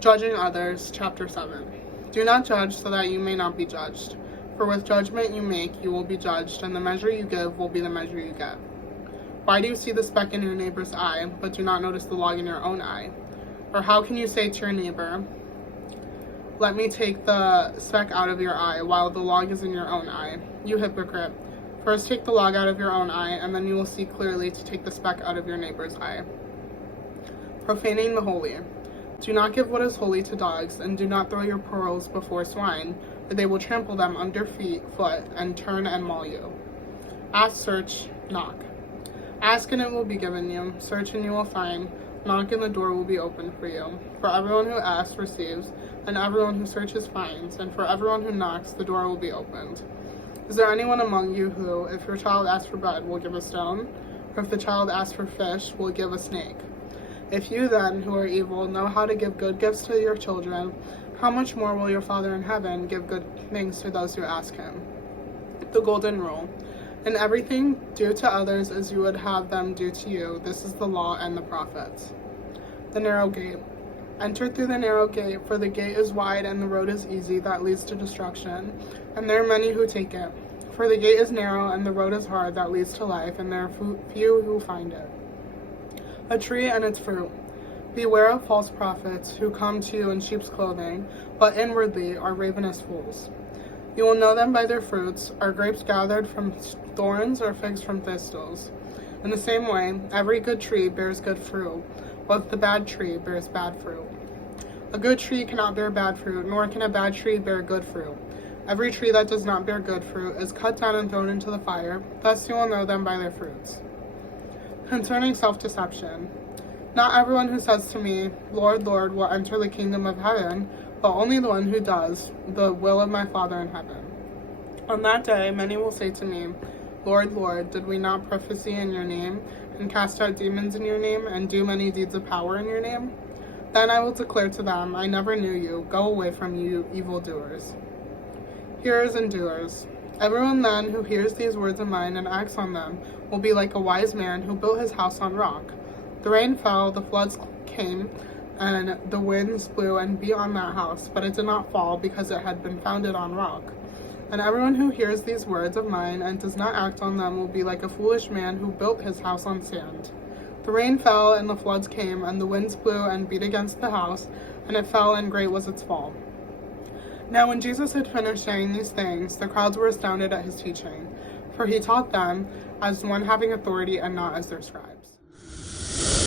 Judging others, chapter 7. Do not judge so that you may not be judged. For with judgment you make, you will be judged, and the measure you give will be the measure you get. Why do you see the speck in your neighbor's eye, but do not notice the log in your own eye? Or how can you say to your neighbor, let me take the speck out of your eye, while the log is in your own eye? You hypocrite. First take the log out of your own eye, and then you will see clearly to take the speck out of your neighbor's eye. Profaning the holy. Do not give what is holy to dogs, and do not throw your pearls before swine, or they will trample them under foot and turn and maul you. Ask, search, knock. Ask and it will be given you. Search and you will find. Knock and the door will be opened for you. For everyone who asks receives, and everyone who searches finds, and for everyone who knocks the door will be opened. Is there anyone among you who, if your child asks for bread, will give a stone? Or if the child asks for fish, will give a snake? If you then, who are evil, know how to give good gifts to your children, how much more will your Father in heaven give good things to those who ask him? The golden rule. In everything, do to others as you would have them do to you. This is the law and the prophets. The narrow gate. Enter through the narrow gate, for the gate is wide and the road is easy that leads to destruction, and there are many who take it. For the gate is narrow and the road is hard that leads to life, and there are few who find it. A tree and its fruit. Beware of false prophets who come to you in sheep's clothing, but inwardly are ravenous fools. You will know them by their fruits. Are grapes gathered from thorns or figs from thistles? In the same way, every good tree bears good fruit, but the bad tree bears bad fruit. A good tree cannot bear bad fruit, nor can a bad tree bear good fruit. Every tree that does not bear good fruit is cut down and thrown into the fire. Thus you will know them by their fruits. Concerning self-deception. Not everyone who says to me, Lord, Lord, will enter the kingdom of heaven, but only the one who does the will of my Father in heaven. On that day, many will say to me, Lord, Lord, did we not prophesy in your name, and cast out demons in your name, and do many deeds of power in your name? Then I will declare to them, I never knew you. Go away from you, evildoers. Hearers and doers. Everyone then who hears these words of mine and acts on them will be like a wise man who built his house on rock. The rain fell, the floods came, and the winds blew and beat on that house, but it did not fall because it had been founded on rock. And everyone who hears these words of mine and does not act on them will be like a foolish man who built his house on sand. The rain fell, and the floods came, and the winds blew and beat against the house, and it fell, and great was its fall. Now when Jesus had finished saying these things, the crowds were astounded at his teaching, for he taught them as one having authority and not as their scribes.